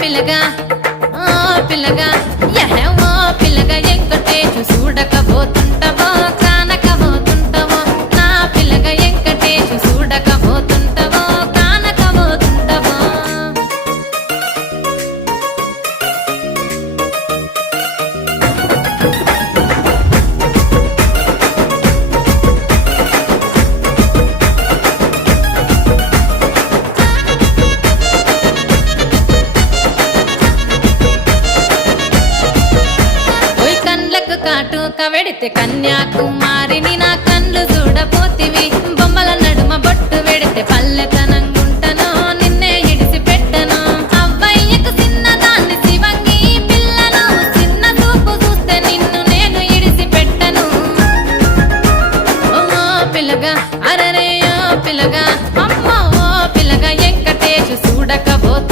పిల్లగా ఓ పిల్లగా యహే ఓ పిల్లగా ఎంకటేశు చూడకపోతుంటవో కానకపోతుంటవో నా పిల్లగా ఎంకటేశు చూడకపోతుంటవో కానకపోతుంటవో ఓయ్ కండ్లకు కాటు కవెడితే కన్యాకుమారి